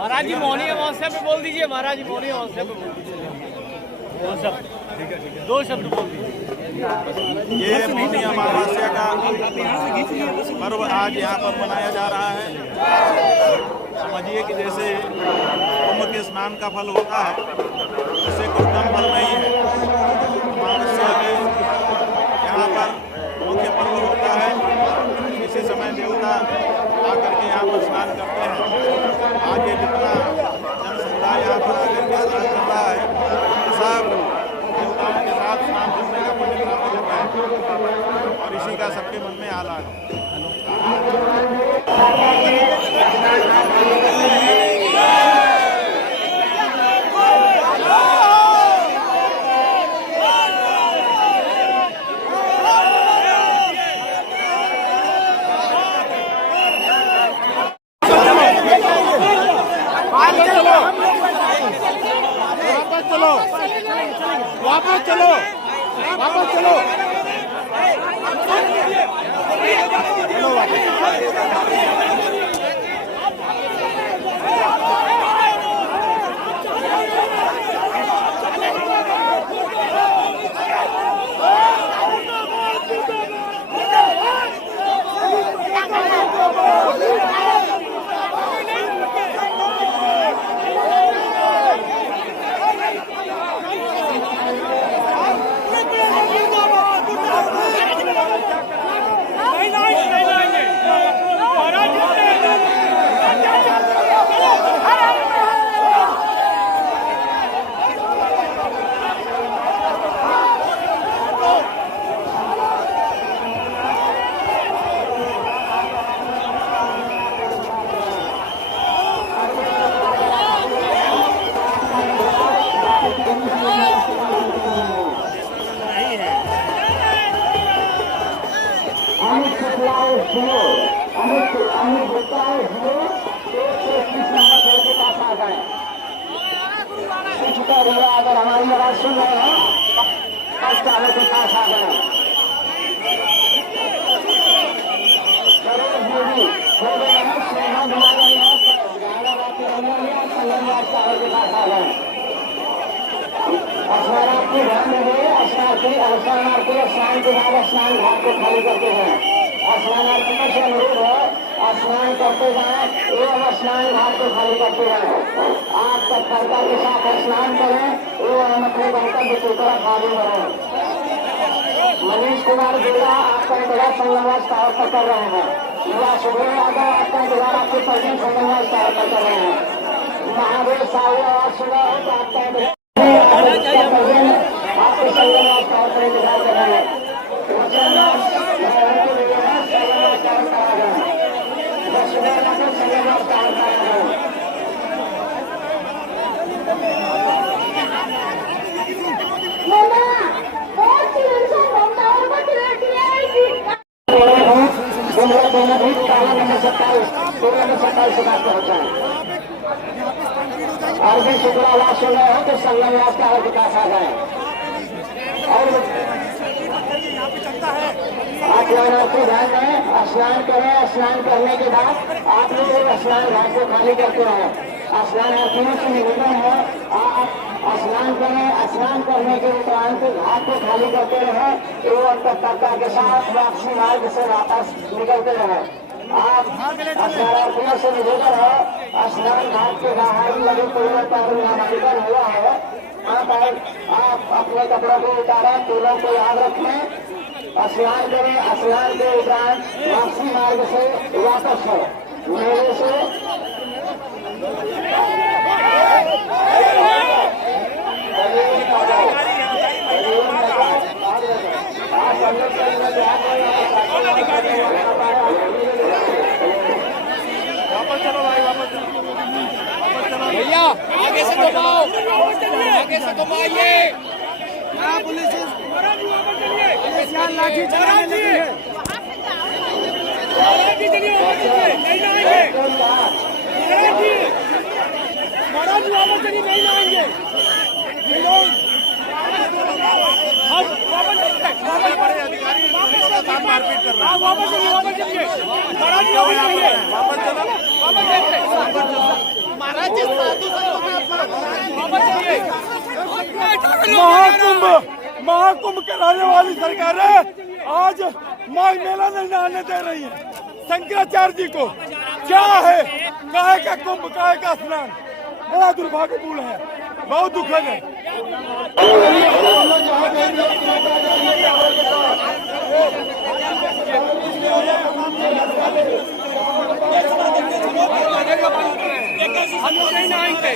महाराज जी मौनी अमावस्या पे बोल दीजिए। महाराज जी मौनी अमावस्या पे बोल दीजिए दो शब्द बोल दीजिए। ये मौनी अमावस्या का पर्व आज यहाँ पर मनाया जा रहा है। समझिए कि जैसे कुंभ के स्नान का फल होता है, इससे कुछ कम फल नहीं है। अमावस्या में यहाँ पर मुख्य पर्व होता है। इसी समय देवता आकर के यहाँ पर स्नान करते हैं। आज ये जितना जन समुदाय यहाँ पर आकर के स्नान कर रहा है, सब देवताओं के साथ स्नान करने का पुण्य प्राप्त कर रहे हैं और इसी का सबके मन में आला है। वापस चलो वापस चलो अगर हमारी आवाज सुन रहे हैं के पास आ गए। स्नानार्थी स्नान के बाद स्नान घाट को खाली करते हैं। स्नानार्थियों से अनुरोध है स्नान करते जाए एवं स्नान घाट को खाली करते हैं। आप तत्परता के साथ स्नान करें एवं अपने गंतव्य की तरफ आगे बढ़ें। मनीष कुमार बेटा आपका इंतजार संगमवास टावर पर कर रहे हैं। युवा सुबह यादव आपका इंतजार आपके पहले संगमवास टावर पर कर रहे हैं। महादेव साहू आवाज सुना है तो आपका आपके संगमवास टावर पर इंतजार कर रहे हैं। और भी शुक्र आवाज सुन रहे हो तो संगमवास का विकास आ जाए। और आप लोगों ध्यान दें स्नान करें। स्नान करने के बाद आप लोग स्नान घाट को खाली करते रहो। स्नानार्थियों से निवेदन है आप स्नान करें। स्नान करने के उपरांत घाट को खाली करते रहे एवं तत्परता के साथ वापसी मार्ग से वापस निकलते रहे। आप स्नानार्थियों से निवेदन है स्नान घाट के बाहर लगे पेड़ों पर नामांकन हुआ है। आप अपने कपड़ों को उतारें, पेड़ों को याद रखें, स्नान करें। स्नान के उपरांत वापसी मार्ग से वापस हो मेले से भैया आगे से घुमाओ, आगे से घुमाइए। पुलिस लाठी चलाने लगी है। महाराज जी वापस चलिए, नहीं आएंगे हम वापस मारपीट कर रहे हैं। वापस चलिए महाराज जी, वापस चलिए, वापस चलिए महाराज जी, वापस चलिए। महाकुंभ कराने वाली सरकारें आज माघ मेला नहीं आने दे रही है। शंकराचार्य जी को क्या है, काहे का कुंभ, काहे का स्नान, बड़ा दुर्भाग्यपूर्ण है, बहुत दुखद है। हम लोग नहीं आएंगे,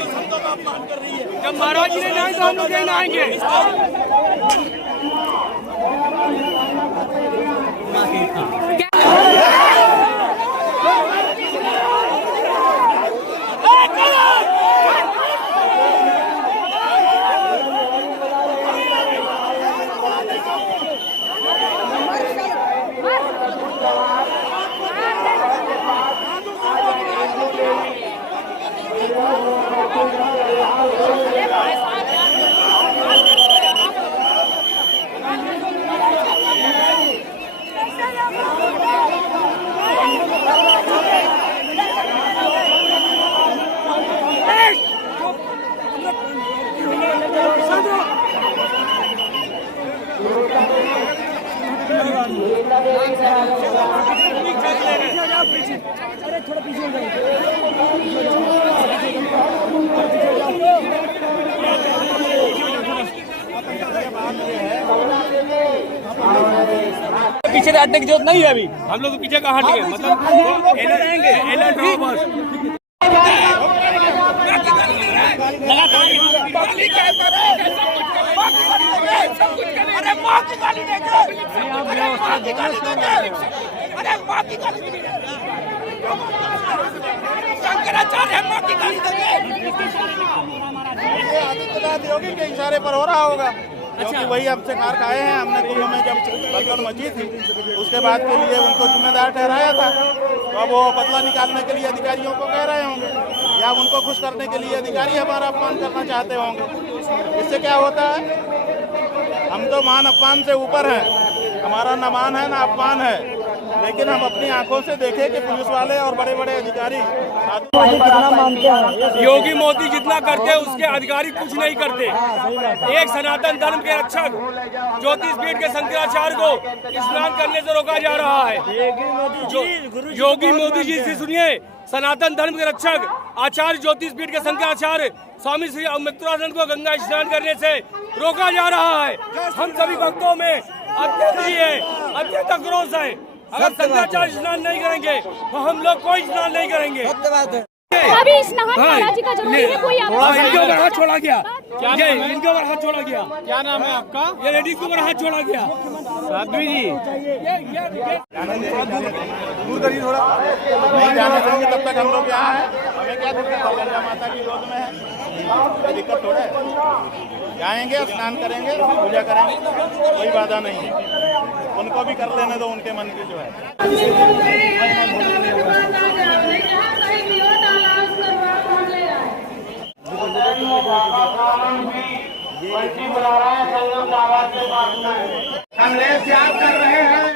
जब महाराज जी ने नहीं तो हम लोग नहीं आएंगे। अरे थोड़ा पीछे पीछे से हटने की जरूरत नहीं है, अभी हम लोग पीछे का हट गए, मतलब योगी के इशारे पर हो रहा होगा, क्योंकि वही हमसे कार खाए हैं। हमने कुल्लू में जब भगदड़ मची थी उसके बाद के लिए उनको जिम्मेदार ठहराया था, तो अब वो बदला निकालने के लिए अधिकारियों को कह रहे होंगे, या उनको खुश करने के लिए अधिकारी हमारा अपमान करना चाहते होंगे। इससे क्या होता है, हम तो मान अपमान से ऊपर हैं, हमारा न मान है न अपमान है, लेकिन हम अपनी आंखों से देखें कि पुलिस वाले और बड़े बड़े अधिकारी कितना मानते हैं। योगी मोदी जितना करते हैं उसके अधिकारी कुछ नहीं करते। एक सनातन धर्म के रक्षक ज्योतिष पीठ के शंकराचार्य को स्नान करने से रोका जा रहा है। योगी मोदी जी से सुनिए, सनातन धर्म के रक्षक आचार्य ज्योतिष पीठ के शंकराचार्य स्वामी श्री अमित्रानंद को गंगा स्नान करने से रोका जा रहा है। हम सभी भक्तों में अत्यंत आक्रोश है। अगर शंकराचार्य स्नान नहीं करेंगे तो हम लोग कोई स्नान नहीं करेंगे। अभी स्नान महाराज जी का जरूरी है, कोई इनके ऊपर हाथ छोड़ा गया, इनके ऊपर हाथ छोड़ा गया। क्या नाम है आपका? ये लेडीज के ऊपर हाथ छोड़ा गया। साध्वी जी नहीं जाने देंगे तब तक हम लोग यहाँ हैं। हमें क्या दिक्कत है, गंगा माता की गोद में है, कोई दिक्कत थोड़ा है। जाएंगे, स्नान करेंगे, पूजा करेंगे, कोई बाधा नहीं है। उनको भी कर लेने दो, उनके मन की जो है।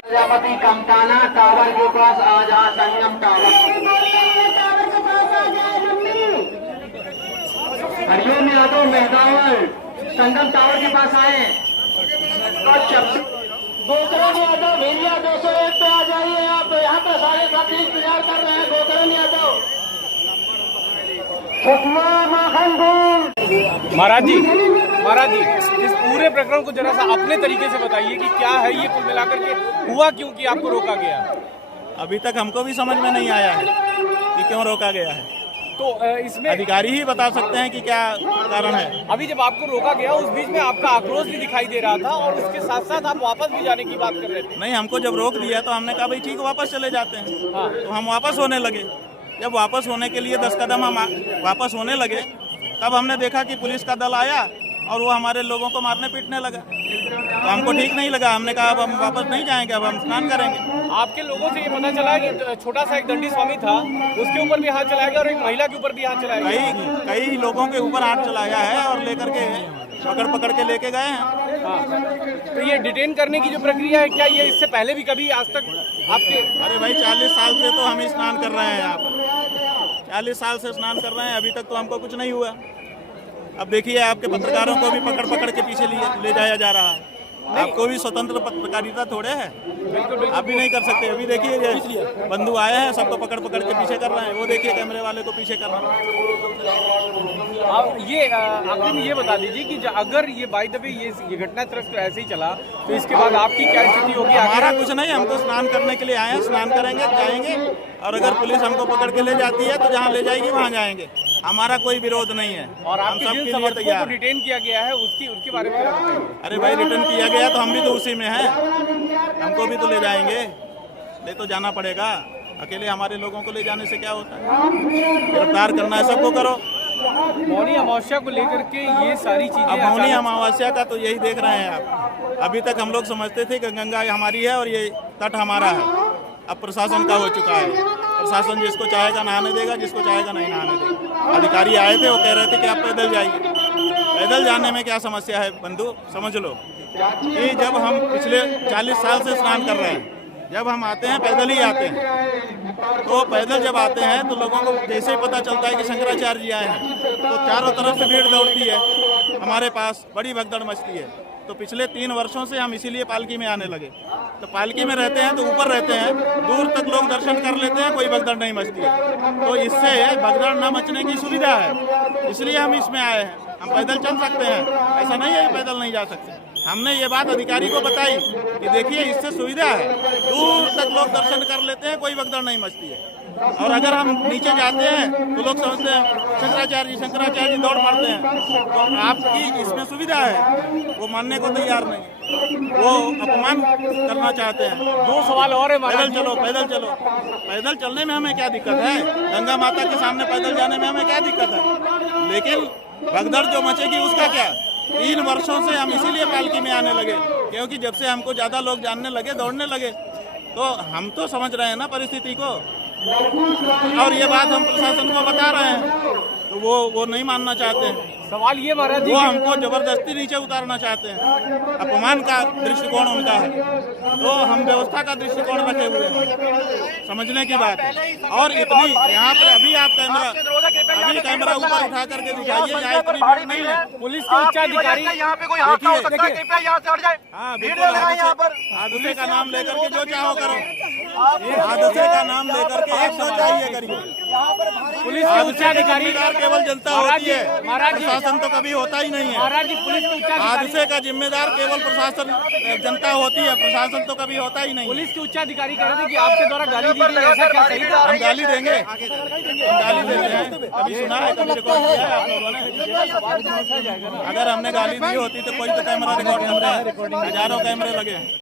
प्रजापति कमताना टावर के पास आ जा, संगम टावर के पास आ जाए। हरिओम यादव मेहदावल संगम टावर के पास आए। गोकरण यादव भेलिया 201 पे आ जाइए आप, यहाँ पे सारे साथी इंतजार कर रहे हैं। गोकरण यादव महाराज जी इस पूरे प्रकरण को जरा सा अपने तरीके से बताइए कि क्या है ये, कुल मिलाकर के हुआ क्यों कि आपको रोका गया? अभी तक हमको भी समझ में नहीं आया है कि क्यों रोका गया है। तो इसमें अधिकारी ही बता सकते हैं कि क्या कारण है। अभी जब आपको रोका गया उस बीच में आपका आक्रोश भी दिखाई दे रहा था और उसके साथ साथ आप वापस भी जाने की बात कर रहे थे। नहीं, हमको जब रोक दिया तो हमने कहा भाई ठीक, वापस चले जाते हैं। हाँ। तो हम वापस होने लगे। जब वापस होने के लिए 10 कदम हम वापस होने लगे, तब हमने देखा कि पुलिस का दल आया और वो हमारे लोगों को मारने पीटने लगा। तो हमको ठीक नहीं लगा, हमने कहा अब हम वापस नहीं जाएंगे, अब हम स्नान करेंगे। आपके लोगों से ये पता चला है कि छोटा सा एक दंडी स्वामी था, उसके ऊपर भी हाथ चलाया गया और एक महिला के ऊपर भी हाथ चलाया गया। कई लोगों के ऊपर हाथ चलाया है और लेकर के पकड़ के लेके गए हैं। हाँ। तो ये डिटेन करने की जो प्रक्रिया है, क्या ये इससे पहले भी कभी आज तक आपके? अरे भाई 40 साल से तो हम स्नान कर रहे हैं यहाँ पर, 40 साल से स्नान कर रहे हैं, अभी तक तो हमको कुछ नहीं हुआ। अब देखिए आपके पत्रकारों को भी पकड़ के पीछे ले जाया जा रहा है। आपको भी स्वतंत्र पत्रकारिता थोड़े है, आप भी नहीं कर सकते। अभी देखिए बंधु आए हैं, सबको पकड़ के पीछे कर रहे हैं। वो देखिए कैमरे वाले को पीछे कर रहे हैं। आप ये आखिर में ये बता दीजिए कि अगर ये बाय द वे ये घटना तरफ तो ऐसे ही चला तो इसके बाद आपकी क्या स्थिति होगी? हमारा कुछ नहीं, हम तो स्नान करने के लिए आए हैं, स्नान करेंगे, जाएंगे। और अगर पुलिस हमको पकड़ के ले जाती है तो जहाँ ले जाएगी वहाँ जाएंगे, हमारा कोई विरोध नहीं है। और आपके जिन समर्थकों को डिटेन किया गया है उसके बारे में क्या बताइए? अरे भाई रिटर्न किया गया तो हम भी तो उसी में हैं, हमको भी तो ले जाएंगे, ले तो जाना पड़ेगा। अकेले हमारे लोगों को ले जाने से क्या होता है? गिरफ्तार करना है सबको करो। मौनी अमावस्या को लेकर के ये सारी चीजें, अब मौनी अमावस्या का तो यही देख रहे हैं आप। अभी तक हम लोग समझते थे कि गंगा हमारी है और ये तट हमारा है। अब प्रशासन का हो चुका है, प्रशासन जिसको चाहेगा नहाने देगा, जिसको चाहेगा नहीं नहाने देगा। अधिकारी आए थे, वो कह रहे थे कि आप पैदल जाइए। पैदल जाने में क्या समस्या है बंधु? समझ लो कि जब हम पिछले 40 साल से स्नान कर रहे हैं, जब हम आते हैं पैदल ही आते हैं। तो पैदल जब आते हैं तो लोगों को जैसे ही पता चलता है कि शंकराचार्य जी आए हैं तो चारों तरफ से भीड़ दौड़ती है, हमारे पास बड़ी भगदड़ मचती है। तो पिछले 3 वर्षों से हम इसीलिए पालकी में आने लगे। तो पालकी में रहते हैं तो ऊपर रहते हैं, दूर तक लोग दर्शन कर लेते हैं, कोई भगदड़ नहीं मचती है। तो इससे भगदड़ न मचने की सुविधा है, इसलिए हम इसमें आए हैं। हम पैदल चल सकते हैं, ऐसा नहीं है कि पैदल नहीं जा सकते। हमने ये बात अधिकारी को बताई कि देखिए इससे सुविधा है, दूर तक लोग दर्शन कर लेते हैं, कोई भगदड़ नहीं मचती है। और अगर हम नीचे जाते हैं तो लोग समझते हैं शंकराचार्य जी दौड़ पड़ते हैं। तो आपकी इसमें सुविधा है, वो मानने को तैयार नहीं, वो अपमान करना चाहते हैं। 2 सवाल और है। पैदल चलो, पैदल चलो। पैदल चलने में हमें क्या दिक्कत है? गंगा माता के सामने पैदल जाने में हमें क्या दिक्कत है? लेकिन भगदड़ जो मचेगी उसका क्या? 3 वर्षों से हम इसीलिए पालकी में आने लगे, क्योंकि जब से हमको ज़्यादा लोग जानने लगे, दौड़ने लगे, तो हम तो समझ रहे हैं ना परिस्थिति को। और ये बात हम प्रशासन को बता रहे हैं तो वो नहीं मानना चाहते हैं। सवाल ये महाराज जी, वो हमको जबरदस्ती नीचे उतारना चाहते हैं। अपमान का दृष्टिकोण उनका है, तो हम व्यवस्था का दृष्टिकोण रखे हुए हैं, समझने की बात है। और इतनी यहाँ पर अभी आप कैमरा ऊपर उठा करके दिखाइए, यहाँ इतनी भीड़ नहीं है। पुलिस के उच्चाधिकारी हाँ बिल्कुल, हादसे का नाम लेकर के जो चाहो करो, हादसे का नाम लेकर के एक जो चाहिए करिए। पुलिस के उच्चाधिकारी केवल जनता होती है, महाराज जी, प्रशासन तो कभी होता ही नहीं है। महाराज जी, पुलिस के उच्चाधिकारी, हादसे का जिम्मेदार केवल प्रशासन, जनता होती है, प्रशासन तो कभी होता ही नहीं। पुलिस के उच्चाधिकारी कह रहे थे कि आपके द्वारा गाली दी गई, ऐसा क्या सही था? हम गाली देंगे, हम गाली देते हैं। कभी सुना है, कभी रिकॉर्ड किया है आप लोगों ने? अगर हमने गाली दी होती तो कोई तो कैमरा रिकॉर्ड करता है, हजारों कैमरे लगे हैं।